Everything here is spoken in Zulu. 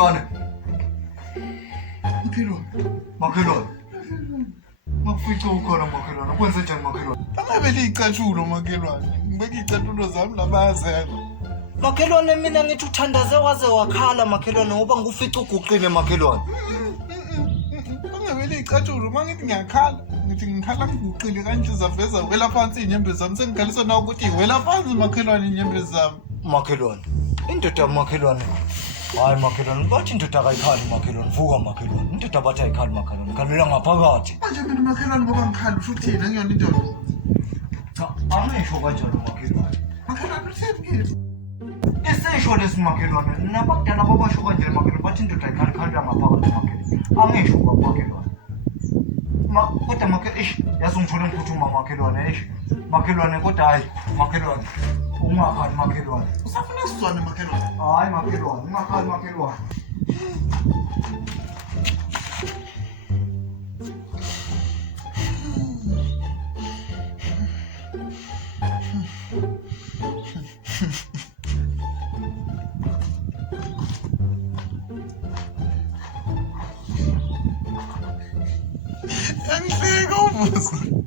Makhelwane. Makhelwane. Makufica ukhona Makhelwane. Kwenze njani Makhelwane? Angabe liyicatshulo Makhelwane. Ngibeka iy'cathulo zami la bayazela. Makhelwane mina ngithi uthandaze waze wakhala Makhelwane ngoba ngufica uguqile Makhelwane. Angabe liyicatshulo mangithi ngiyakhala. Ngithi ngikhala ngiguqile kanje zaveza wela phansi iy'nyembezi zami. Sengikhalisa nawe ukuthi wela phansi Makhelwane iy'nyembezi zami. Makhelwane. Indoda Makhelwane. Hayi Makhelwane, bathi indoda akayikhali Makhelwane. Vuka Makhelwane. Indoda bathi ayikhali Makhelwane. Khalela ngaphakathi. Manje mina Makhelwane ngoba ngikhali usho ukuthini ngiyona indoda. Cha, angisho kanjalo Makhelwane. Makhelwane uthini? Esesho lesi Makhelwane. Nabadala babasho kanjalo Makhelwane. Bathi indoda ayikhali khalela ngaphakathi Makhelwane. Angisho Makhelwane. Kodwa Makhelwane, yazi ungithole ngiphuthuma Makhelwane. Makhelwane kodwa hayi Makhelwane. Ungakhali Makhelwane. Usafuna sizwane Makhelwane. Hayi Makhelwane, ungakhali Makhelwane. Angifika ubuso.